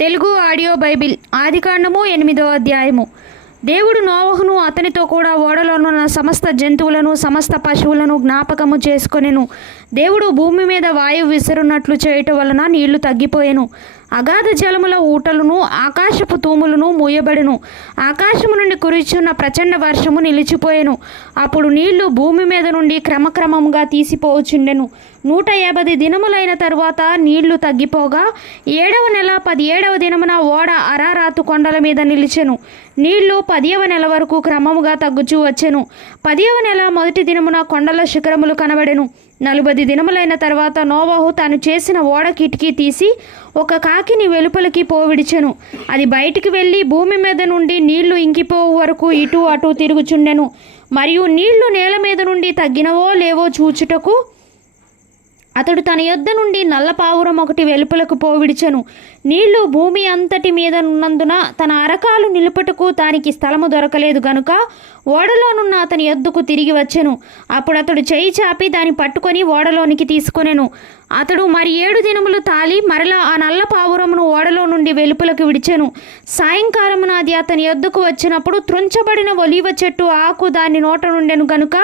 Telugu audio Bible ఆదికాండము 8వ అధ్యాయము. దేవుడు నోవహును అతనితో కూడా ఓడలోనున్న సమస్త జంతువులను సమస్త పశువులను జ్ఞాపకము చేసుకొనెను. దేవుడు భూమి మీద వాయువు విసురున్నట్లు చేయటం వలన నీళ్లు తగ్గిపోయెను. అగాధ జలముల ఊటలను ఆకాశపు తూములను మూయబడెను. ఆకాశము నుండి కురిచున్న ప్రచండ వర్షము నిలిచిపోయెను. అప్పుడు నీళ్లు భూమి మీద నుండి క్రమక్రమముగా తీసిపోవచుండెను. 150 దినములైన తరువాత నీళ్లు తగ్గిపోగా 7వ నెల 17వ దినమున ఓడ అరారాతు కొండల మీద నిలిచెను. నీళ్లు 10వ నెల వరకు క్రమముగా తగ్గుచూ వచ్చెను. 10వ నెల మొదటి దినమున కొండల శిఖరములు కనబడెను. 40 దినములైన తర్వాత నోవహు తాను చేసిన ఓడ కిటికీ తీసి ఒక కాకిని వెలుపలికి పోవిడిచెను. అది బయటికి వెళ్ళి భూమి మీద నుండి నీళ్లు ఇంకిపోవు వరకు ఇటు అటు తిరుగుచుండెను. మరియు నీళ్లు నేల మీద నుండి తగ్గినవో లేవో చూచుటకు అతడు తన యొద్ద నుండి నల్ల పావురం ఒకటి వెలుపలకు పోవిడిచెను. నీళ్లు భూమి అంతటి మీద ఉన్నందున తన అరకాలు నిలుపుటకు దానికి స్థలము దొరకలేదు గనుక ఓడలోనున్న అతని యొద్దకు తిరిగి వచ్చెను. అప్పుడు అతడు చేయి చాపి దాన్ని పట్టుకొని ఓడలోనికి తీసుకొనెను. అతడు మరి 7 దినములు తాలి మరలా ఆ నల్ల పావురమును ఓడలో నుండి వెలుపలకు విడిచెను. సాయంకాలమున అది అతని యొద్దకు వచ్చినప్పుడు త్రుంచబడిన ఒలీవ చెట్టు ఆకు దాని నోట నుండెను గనుక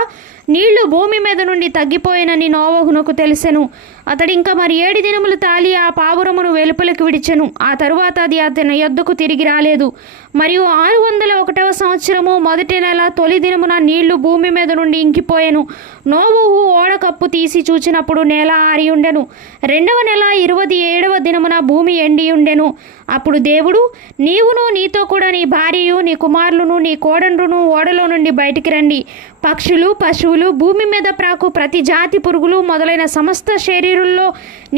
నీళ్లు భూమి మీద నుండి తగ్గిపోయినని నోవహునకు తెలిసెను. అతడు ఇంకా మరి 7 దినములు తాలి ఆ పావురమును వెలుపలకు విడిచెను. ఆ తరువాత అది అతని యొద్దకు తిరిగి రాలేదు. మరియు 601వ సంవత్సరము మొదటి నెల తొలి దినమున నీళ్లు భూమి మీద నుండి ఇంకిపోయెను. నోవహు ఓడ కప్పు తీసి చూచినప్పుడు నేల ఆరి ఉండెను. 2వ నెల 27వ దినమున భూమి ఎండి ఉండెను. అప్పుడు దేవుడు, నీవును నీతో కూడా నీ భార్యయు నీ కుమారులను నీ కోడండ్రును ఓడలో నుండి బయటికి రండి. పక్షులు పశువులు భూమి మీద ప్రాకు ప్రతి జాతి పురుగులు మొదలైన సమస్త శరీరుల్లో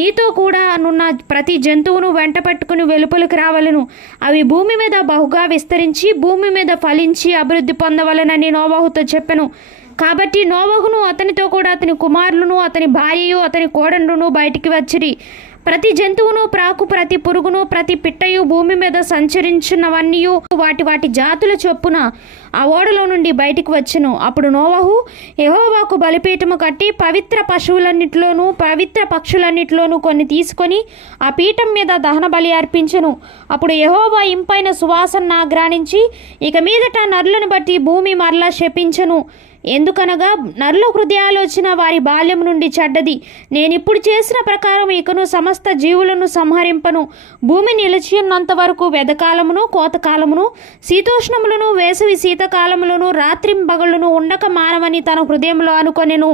నీతో కూడా నున్న ప్రతి జంతువును వెంట పట్టుకుని వెలుపలికి రావలను. అవి భూమి మీద బహుగా విస్తరించి భూమి మీద ఫలించి అభివృద్ధి పొందవలనని నోవహుతో చెప్పెను. కాబట్టి నోవహును అతనితో కూడా అతని కుమారులను అతని భార్యయు అతని కోడండ్రును బయటికి వచ్చిరి. ప్రతి జంతువును ప్రాకు ప్రతి పురుగును ప్రతి పిట్టయు భూమి మీద సంచరించున్నవన్నీ వాటి వాటి జాతుల చొప్పున ఆ ఓడలో నుండి బయటికి వచ్చెను. అప్పుడు నోవహు యెహోవాకు బలిపీఠము కట్టి పవిత్ర పశువులన్నిటిలోనూ పవిత్ర పక్షులన్నిటిలోనూ కొన్ని తీసుకొని ఆ పీఠం మీద దహన బలి అర్పించెను. అప్పుడు యెహోవా ఇంపైన సువాసన ఆగ్రానించి ఇక మీదట నరులను బట్టి భూమి మరలా శపించెను. ఎందుకనగా నరుల హృదయాలోచన వారి బాల్యం నుండి చెడ్డది. నేనిప్పుడు చేసిన ప్రకారం ఇకను సమస్త జీవులను సంహరింపను. భూమి నిలిచి ఉన్నంత వరకు వెదకాలమును కోతకాలమును శీతోష్ణములను వేసవి శీతకాలములను రాత్రింబగళ్ళను ఉండక మానవని తన హృదయంలో అనుకొనెను.